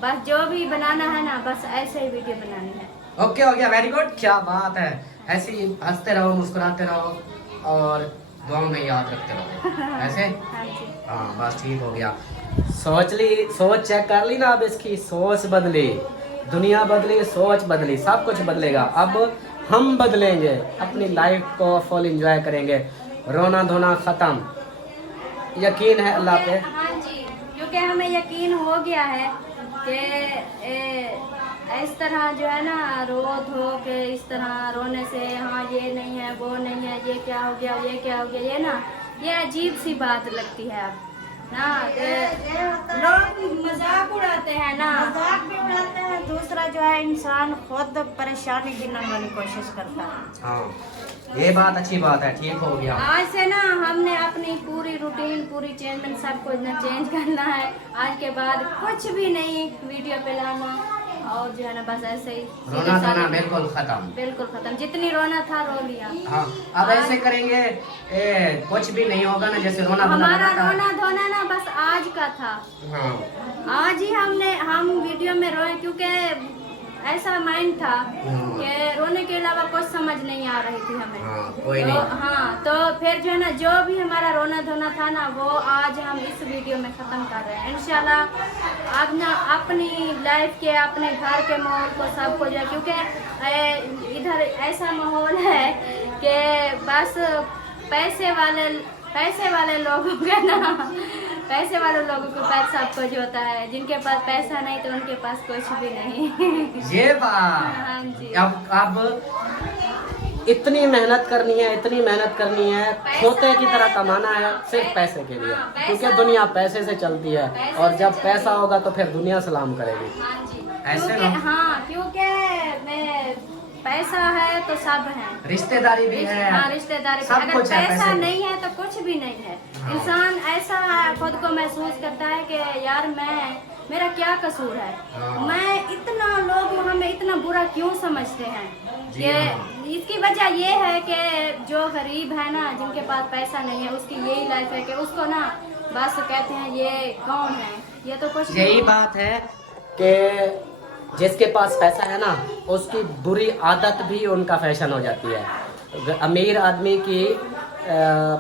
बस जो भी बनाना है ना बस ऐसे ही वीडियो बनानी है। ओके हो गया, वेरी गुड, क्या बात है। ऐसे ही हंसते रहो, मुस्कुराते रहो और दुआओं में याद रखते रहो ऐसे। हाँ जी हाँ बस ठीक हो गया। सोच चेक कर ली ना, अब इसकी सोच बदली, दुनिया बदली, सोच बदली, सब कुछ बदलेगा। अब हम बदलेंगे, अपनी लाइफ को फुल एंजॉय करेंगे, रोना धोना खत्म। यकीन है अल्लाह पे। हाँ जी क्योंकि हमें यकीन हो गया है कि इस तरह जो है ना रो धो के इस तरह रोने से हाँ ये नहीं है वो नहीं है, ये क्या हो गया, ये क्या हो गया, ये ना ये अजीब सी बात लगती है अब ना। लोग मजाक उड़ाते हैं ना, मजाक भी उड़ाते हैं। दूसरा जो है इंसान खुद परेशानी गिनने वाली कोशिश करता है। हाँ ये बात अच्छी बात है, ठीक हो गया। आज से ना हमने अपनी पूरी रूटीन पूरी चैनल सब कुछ ना चेंज करना है। आज के बाद कुछ भी नहीं वीडियो पे लाना और जो है ना बस ऐसे ही रोना धोना बिल्कुल खत्म, बिल्कुल खत्म। जितनी रोना था रो लिया। हाँ अब ऐसे करेंगे कुछ भी नहीं होगा ना, जैसे रोना धोना हमारा था। रोना धोना ना बस आज का था। हाँ आज ही हम वीडियो में रोए क्योंकि ऐसा माइंड था कि रोने के अलावा कुछ समझ नहीं आ रही थी हमें। हाँ कोई तो, नहीं। हाँ तो फिर जो है ना जो भी हमारा रोना धोना था ना वो आज हम इस वीडियो में ख़त्म कर रहे हैं इंशाल्लाह। अब ना अपनी लाइफ के अपने घर के माहौल को सबको जो है क्योंकि इधर ऐसा माहौल है कि बस पैसे वाले लोगों का ना पैसे वाले लोगों के पास सब कुछ होता है, जिनके पास पैसा नहीं तो उनके पास कुछ भी नहीं। ये बात। हाँ जी। अब इतनी मेहनत करनी है, इतनी मेहनत करनी है, खोते की तरह कमाना है सिर्फ पैसे के लिए, क्योंकि दुनिया पैसे से चलती है और जब पैसा होगा तो फिर दुनिया सलाम करेगी। हाँ जी ऐसे क्योंकि ना? हाँ क्योंकि मैं पैसा है तो सब है, रिश्तेदारी भी है। हाँ रिश्तेदारी सब अगर कुछ है, पैसा पैसे नहीं है तो कुछ भी नहीं है। हाँ। इंसान ऐसा खुद को महसूस करता है कि यार मेरा क्या कसूर है। हाँ। मैं इतना लोग हमें इतना बुरा क्यों समझते हैं जी कि हाँ। इसकी वजह ये है कि जो गरीब है ना जिनके पास पैसा नहीं है उसकी यही लाइफ है कि उसको ना बस कहते हैं ये कौन है, ये तो कुछ यही नहीं। बात है कि जिसके पास पैसा है ना उसकी बुरी आदत भी उनका फैशन हो जाती है। अमीर आदमी की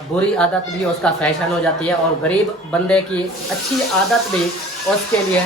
बुरी आदत भी उसका फैशन हो जाती है और गरीब बंदे की अच्छी आदत भी उसके लिए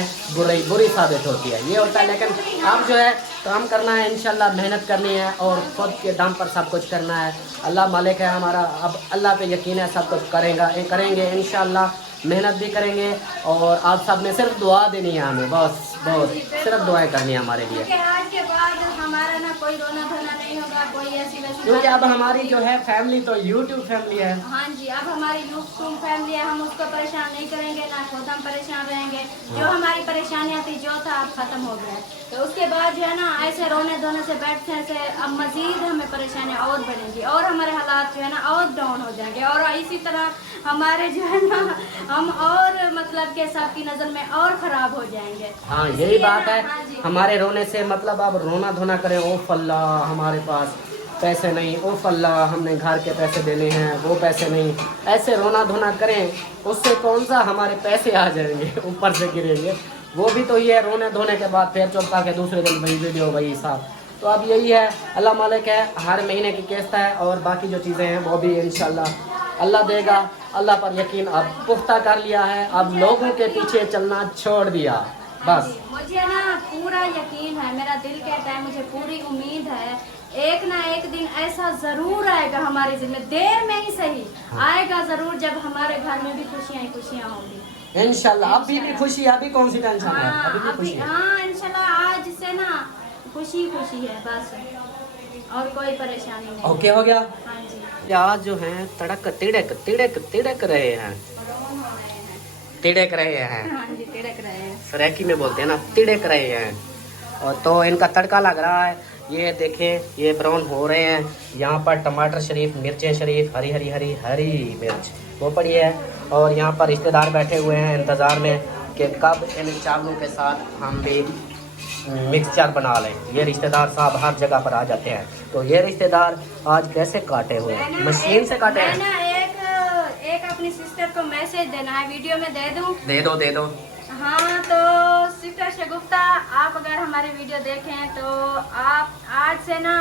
बुरी साबित होती है। ये होता है। लेकिन अब जो है काम करना है, इंशाल्लाह मेहनत करनी है और खुद के दम पर सब कुछ करना है। अल्लाह मालिक है हमारा, अब अल्लाह पे यकीन है सब कुछ करेंगे इंशाल्लाह। मेहनत भी करेंगे और आप सब ने सिर्फ दुआ देनी है हमें, बस बहुत सिर्फ दुआएं करनी है हमारे लिए, क्योंकि आज के बाद हमारा ना कोई रोना धोना नहीं होगा, कोई ऐसी वैसी क्योंकि बात अब नहीं हमारी होगी। जो है फैमिली तो यूट्यूब फैमिली है। हाँ जी, अब हमारी यूट्यूब फैमिली है, हम उसको परेशान नहीं करेंगे, ना खुद हम परेशान रहेंगे। जो हमारी परेशानियाँ थी, जो था अब खत्म हो गया। तो उसके बाद जो है ना ऐसे रोने धोने से बैठने से अब मजीद हमें परेशानियाँ और बढ़ेंगी और हमारे हालात जो है ना और डाउन हो जाएंगे और इसी तरह हमारे जो है ना हम और मतलब के सबकी नज़र में और ख़राब हो जाएंगे। हाँ यही इसलिए बात ना, है, हाँ जी। हमारे रोने से मतलब अब रोना धोना करें, ओफ अल्लाह हमारे पास पैसे नहीं, ओफ अल्लाह हमने घर के पैसे देने हैं, वो पैसे नहीं, ऐसे रोना धोना करें उससे कौन सा हमारे पैसे आ जाएंगे ऊपर से गिरेंगे। वो भी तो ये है, रोने धोने के बाद फिर चुप करके दूसरे दिन वही वीडियो वही हिसाब। तो अब यही है, अल्लाह मालिक है, हर महीने की किस्त है और बाकी जो चीज़ें हैं वो भी इंशाल्लाह अल्लाह देगा। अल्लाह पर यकीन अब पुख्ता कर लिया है, अब लोगों के पीछे चलना छोड़ दिया बस। मुझे ना पूरा यकीन है, मेरा दिल कहता है, मुझे पूरी उम्मीद है एक ना एक दिन ऐसा जरूर आएगा हमारी जिंदगी, देर में ही सही आएगा जरूर, जब हमारे घर में भी खुशियाँ ही खुशियाँ होंगी इंशाल्लाह। अभी भी खुशी, अभी कौन सी टेंशन है, अभी भी खुशी है। हाँ इंशाल्लाह, आज से ना खुशी खुशी है बस, और कोई परेशानी नहीं। ओके हो गया। हाँ जी, आज जो है तड़क तिड़क तिड़क तिड़क रहे हैं, तिड़क रहे हैं, हाँ जी, तिड़क रहे हैं। सराइकी में बोलते हैं ना, तिड़क रहे हैं। और तो इनका तड़का लग रहा है, ये देखें ये ब्राउन हो रहे हैं। यहाँ पर टमाटर शरीफ, मिर्चें शरीफ, हरी हरी हरी हरी मिर्च वो पड़ी है। और यहाँ पर रिश्तेदार बैठे हुए हैं इंतज़ार में कि कब इन चावलों के साथ हम भी मिक्सचर बना लें। ये रिश्तेदार साहब हर जगह पर आ जाते हैं। तो ये रिश्तेदार आज कैसे काटे हुए हैं, मशीन से काटे हैं। मैं ना एक अपनी सिस्टर को मैसेज देना है, वीडियो में दे दूं? दे दो दे दो। हाँ, तो सिस्टर शगुफ्ता, आप अगर हमारी वीडियो देखें तो आप आज से ना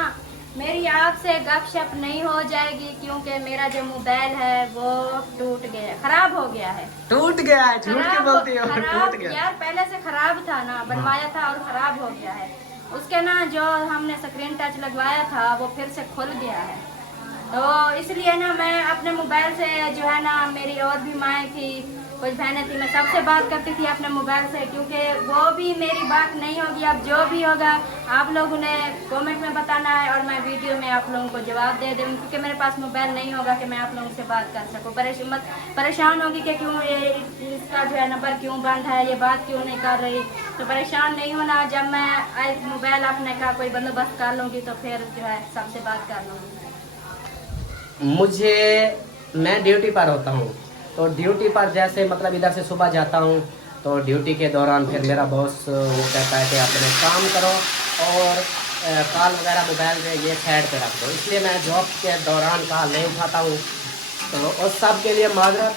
मेरी आपसे गपशप नहीं हो जाएगी, क्योंकि मेरा जो मोबाइल है वो टूट गया, खराब हो गया है। टूट गया है, झूठ क्यों बोलती हो, टूट गया यार, पहले से खराब था ना, बनवाया था और खराब हो गया है। उसके ना जो हमने स्क्रीन टच लगवाया था वो फिर से खुल गया है। तो इसलिए ना मैं अपने मोबाइल से जो है ना, मेरी और भी माएँ थी, कुछ बहनें थी, मैं सबसे बात करती थी अपने मोबाइल से, क्योंकि वो भी मेरी बात नहीं होगी। अब जो भी होगा आप लोगों ने कमेंट में बताना है और मैं वीडियो में आप लोगों को जवाब दे दूँ, क्योंकि मेरे पास मोबाइल नहीं होगा कि मैं आप लोगों से बात कर सकूँ। परेशान होगी कि क्यों ये इसका जो है नंबर क्यों बंद है, ये बात क्यों नहीं कर रही। तो परेशान नहीं होना, जब मैं मोबाइल अपने का कोई बंदोबस्त कर लूँगी तो फिर जो है सबसे बात कर लूँगी। मैं ड्यूटी पर होता हूँ, तो ड्यूटी पर जैसे मतलब इधर से सुबह जाता हूँ तो ड्यूटी के दौरान फिर मेरा बॉस वो कहता है कि अपने काम करो और कॉल वगैरह मोबाइल में ये साइड पे रख दो, इसलिए मैं जॉब के दौरान कॉल नहीं उठाता हूँ। तो उस सब के लिए माजरत,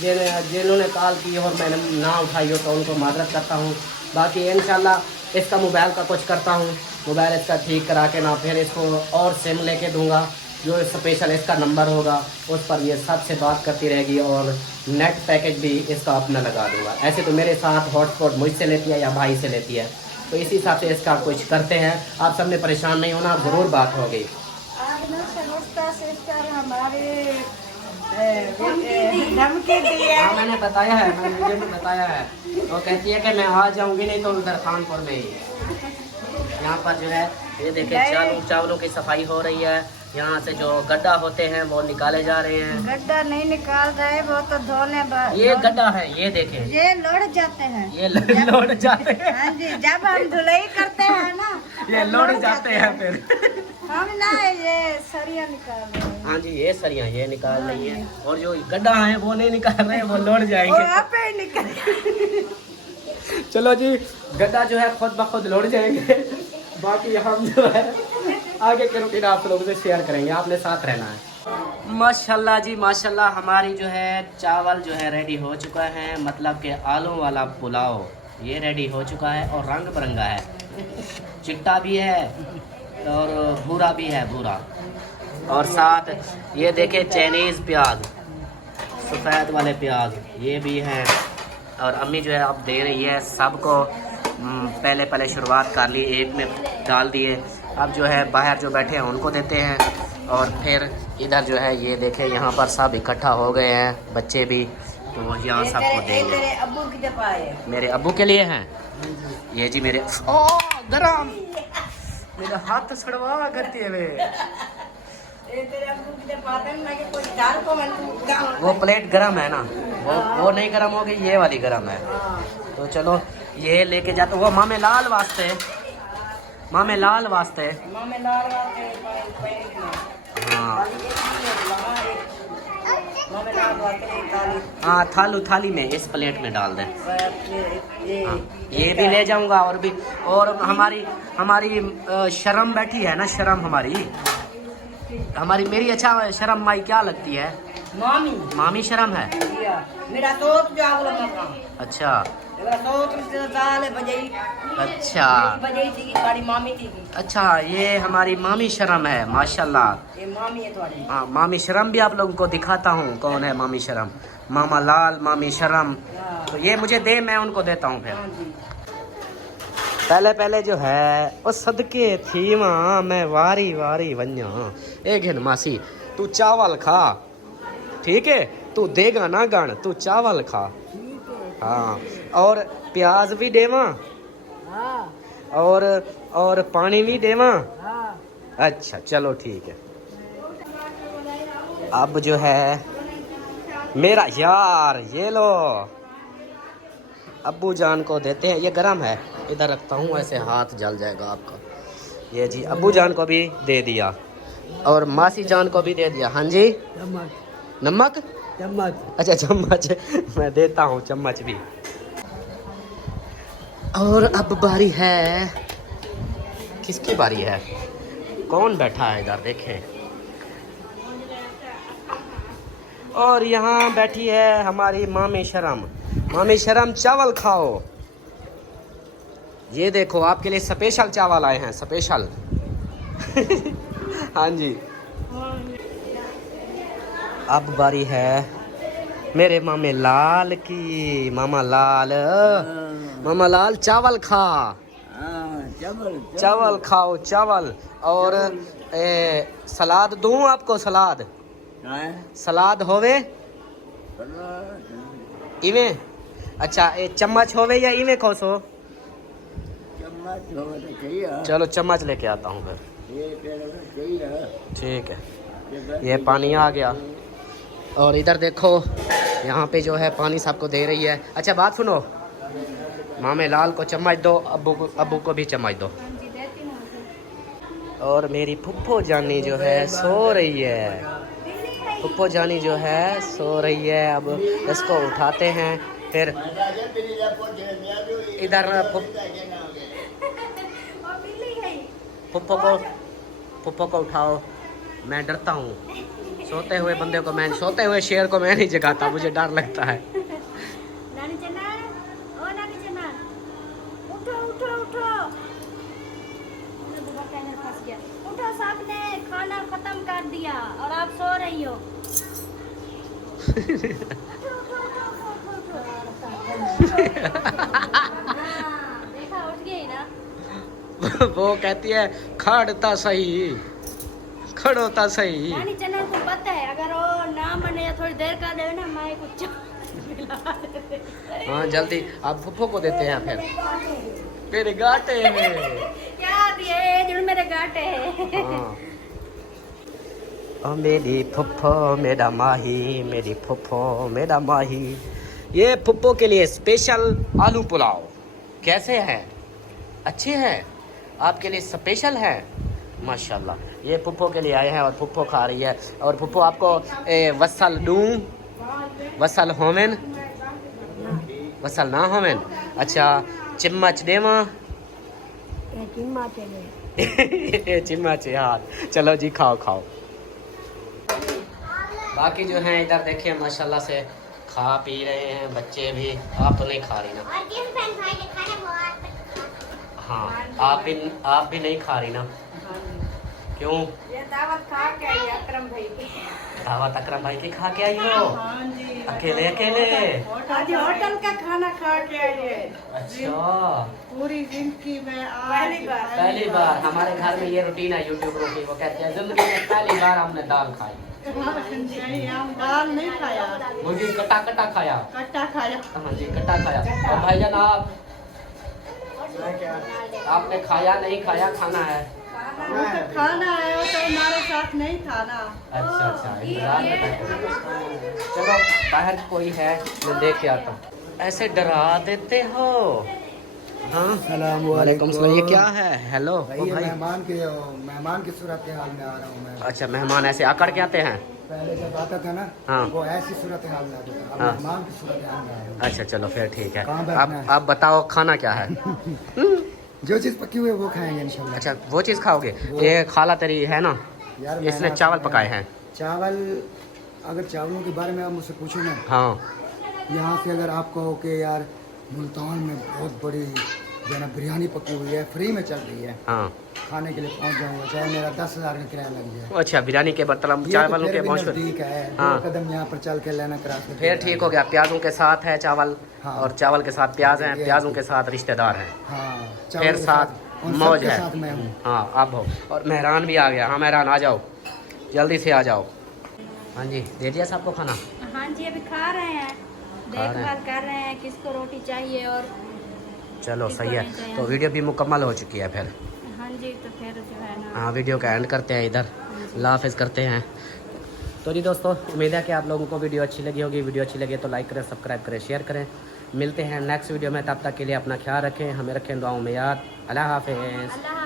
जिन्होंने कॉल की और मैंने ना उठाई हो तो उनको माजरत करता हूँ। बाकी इंशाल्लाह इसका मोबाइल का कुछ करता हूँ, मोबाइल इसका ठीक करा के ना फिर इसको और सिम लेके दूँगा, जो स्पेशल इसका नंबर होगा उस पर ये सबसे बात करती रहेगी और नेट पैकेज भी इसका अपना लगा दूंगा। ऐसे तो मेरे साथ हॉटस्पॉट मुझसे लेती है या भाई से लेती है, तो इसी हिसाब से इसका कुछ करते हैं। आप सब ने परेशान नहीं होना, ज़रूर बात होगी। आज ना समस्ता सिस्टर हमारे धमकी दी है। हाँ मैंने बताया है, मैंने वीडियो में बताया है। वो कहती है कि मैं आ जाऊंगी नहीं तो उधर खानपुर में ही। यहाँ पर जो है ये देखिए चावलों की सफाई हो रही है। यहाँ से जो गड्ढा होते हैं वो निकाले जा रहे हैं। गड्ढा नहीं निकाल रहे, वो तो धोने ये गड्ढा है, ये देखें, ये लौट जाते हैं, ये लौट जाते हैं। हाँ जी, जब हम धुलाई करते हैं ना ये लौट जाते हैं फिर। हम ना ये सरिया निकाल रहे हैं। हाँ जी, ये सरिया ये निकाल रही है और जो गड्ढा है वो नहीं निकाल रहे हैं, वो लौट और जाएंगे। आप ही निकाल। चलो जी, गड्ढा जो है खुद ब खुद लौट जाएंगे। बाकी हम जो है आगे के रूटीन आप लोगों से शेयर करेंगे, आपने साथ रहना है। माशाल्लाह जी माशाल्लाह, हमारी जो है चावल जो है रेडी हो चुका है, मतलब कि आलू वाला पुलाव ये रेडी हो चुका है और रंग बिरंगा है, चिट्टा भी है और भूरा भी है, भूरा। और साथ ये देखे चाइनीज़ प्याज, सफ़ेद वाले प्याज ये भी हैं। और अम्मी जो है अब दे रही है सबको, पहले शुरुआत कर ली, एक में डाल दिए, अब जो है बाहर जो बैठे हैं उनको देते हैं। और फिर इधर जो है ये देखें यहाँ पर सब इकट्ठा हो गए हैं, बच्चे भी तो यहाँ सबको देंगे। तेरे अब्बू की दफा है। मेरे अब्बू के लिए हैं ये जी। मेरे ओ गरम, मेरा हाथ सड़वा करती है वे। तेरे अब्बू की दफा है ना कि कोई चार को मन तू वो प्लेट गरम है ना, वो नहीं गरम होगी, ये वाली गरम है। तो चलो ये लेके जाते। वो मामे लाल वास्ते, मामे लाल वास्ते। मामे लाल वाले हाँ मामे लाल वाले काली हाँ, थाली में इस प्लेट में डाल दें। ये हाँ, ये भी ले जाऊंगा। और भी, और हमारी शर्म बैठी है ना, शर्म हमारी मेरी अच्छा शर्म माई क्या लगती है? मामी मामी शर्म है। मेरा दोस्त जाओ लगा। अच्छा मेरा दोस्त साल बजाई अच्छा बजाई थी बड़ी मामी थी। अच्छा, ये हमारी मामी शर्म है माशाल्लाह। ये मामी है तुम्हारी। हाँ, मामी शर्म भी आप लोगों को दिखाता हूँ कौन है मामी शर्म। मामा लाल, मामी शर्म। तो ये मुझे दे, मैं उनको देता हूँ फिर। हाँ जी। पहले जो है वो सदके थी मां, मैं वारी वन्या। एक है मासी, तू चावल खा, ठीक है? तू देगा ना गण, तू चावल खा। हाँ, और प्याज भी देवा, और पानी भी देवा। अच्छा चलो ठीक है। अब जो है मेरा यार, ये लो अब्बू जान को देते हैं। ये गरम है, इधर रखता हूँ, ऐसे हाथ जल जाएगा आपका। ये जी अब्बू जान को भी दे दिया और मासी जान को भी दे दिया। हाँ जी, नमक चम्मच। अच्छा चम्मच, मैं देता हूँ चम्मच भी। और अब बारी है, किसकी बारी है? कौन बैठा है इधर देखें। और यहाँ बैठी है हमारी मामी शर्म। मामी शर्म चावल खाओ। ये देखो आपके लिए स्पेशल चावल आए हैं, स्पेशल। हाँ जी। अब बारी है मेरे मामे लाल की। मामा लाल चावल खा, चावल खाओ चावल। और सलाद दूं आपको? सलाद होवे इवे? अच्छा, चम्मच होवे या इवे खोसो? चलो चम्मच लेके आता हूँ फिर। ठीक है, ये पानी आ गया। और इधर देखो, यहाँ पे जो है पानी सबको दे रही है। अच्छा बात सुनो, मामे लाल को चम्मच दो, अब्बू को भी चम्मच दो। और मेरी फुप्पो जानी जो है सो रही है। फुप्पो जानी जो है सो रही है। अब इसको उठाते हैं फिर। इधर फुप्पो को उठाओ। मैं डरता हूँ सोते हुए बंदे को, मैं सोते हुए शेर को मैं नहीं जगाता, मुझे डर लगता है। नानी चना, ओ नानी चना, उठो उठो उठो। फंस गया। उठो, सबने खाना खत्म कर दिया और आप सो रही हो। देखा, उठ गई ना। वो कहती है खड़ता सही, खड़ोता सही। नानी चना को पता है, अगर वो ना मने या थोड़ी देर का दे ना, मैं कुछ। हाँ जल्दी, आप फुप्पो को देते हैं फिर। मेरे गाटे हैं क्या दिए जो मेरे गाटे हैं। हाँ। ओ मेरी फुप्पो मेरा माही, मेरी फुप्पो मेरा माही। ये फुप्पो के लिए स्पेशल आलू पुलाव। कैसे हैं? अच्छे हैं? आपके लिए स्पेशल है माशाल्लाह। ये फुप्पो के लिए आए हैं और फुप्पो खा रही है। और फुप्पो आपको वसल दूँ? वसल होमेन? वसल ना होमेन? अच्छा चम्मच देवा? चम्मच हाथ। चलो जी खाओ खाओ। बाकी जो हैं इधर देखिए माशाल्लाह से खा पी रहे हैं बच्चे भी। आप तो नहीं खा रही ना? हाँ, आप भी नहीं खा रही ना? क्यों? ये दावत खा के आई अकरम भाई की। दावत अकरम भाई की खा के आई हो? हाँ जी। अकेले अकेले? आज होटल का खाना खा के आइए। अच्छा, पूरी जिंदगी में पहली बार हमारे घर में ये रूटीन है यूट्यूबरों की। वो कहते हैं जिंदगी में पहली बार हमने दाल खाई। हम दाल नहीं खाया, मुझे कटा कटा खाया। कट्टा खाया। हाँ जी, कटा खाया। और भाईजान आप, आपने खाया नहीं खाया, खाना है? वो तो खाना है, वो तो हमारे साथ नहीं खाना। अच्छा अच्छा, इंतजार में बैठे। चलो बाहर कोई है, मैं देख के आता हूँ। ऐसे डरा देते हो। हाँ, वालेकुम सलाम। ये क्या है? हेलो भाई, मेहमान की सूरत के हाल में आ रहा हूँ मैं। अच्छा, मेहमान ऐसे आकड़ के आते हैं? पहले जब आता था ना, हाँ। वो ऐसी सूरत हाल में आता था। अब हाँ। मेहमान की सूरत हाल में आ रहा हूँ। अच्छा चलो फिर ठीक है। कहाँ बैठना है? आप बताओ खाना क्या है? जो चीज़ पकी हुई है वो खाएंगे इंशाल्लाह। अच्छा, वो चीज़ खाओगे? ये खाला तेरी है ना, यार इसने मैंने चावल आपको पकाए हैं। चावल, अगर चावलों के बारे में आप मुझसे पूछो ना, हाँ, यहाँ से अगर आप कहो कि यार मुल्तान में बहुत बड़ी जो है ना बिरयानी पकी हुई है, फ्री में चल रही है, हाँ। खाने के लिए पहुँच जाऊँगा, चाहे मेरा 10,000 का किराया लग जाए। अच्छा, बिरयानी के बर्तन ये चावलों तो के फिर भी पहुँच। नज़दीक है, हाँ। 2 कदम यहाँ पर चल के लेना करा के फिर ठीक हो गया। प्याजों के साथ है चावल, हाँ। और चावल के साथ प्याज हैं, ये प्याजों के साथ रिश्तेदार हैं, हाँ, फिर चावल के साथ उन मौज सबके है। साथ मैं हूँ। हाँ, अब हो। और मेहरान भी आ गया। हाँ मेहरान आ जाओ, जल्दी से आ जाओ। हाँ जी, दे दिया सबको खाना? हाँ जी, अभी खा रहे हैं, रहे हैं। देखभाल कर रहे हैं किसको रोटी चाहिए और चलो किसको सही है। नहीं चाहिए। तो वीडियो भी मुकम्मल हो चुकी है फिर। हाँ जी, तो फिर जो है ना, हाँ, वीडियो का एंड करते हैं इधर, अल्लाह हाफिज़ करते हैं। तो जी दोस्तों, उम्मीद है कि आप लोगों को वीडियो अच्छी लगी होगी। वीडियो अच्छी लगे तो लाइक करें, सब्सक्राइब करें, शेयर करें। मिलते हैं नेक्स्ट वीडियो में, तब तक के लिए अपना ख्याल रखें, हमें रखें दुआओं में याद। अल्लाह हाफिज़। अल्लाह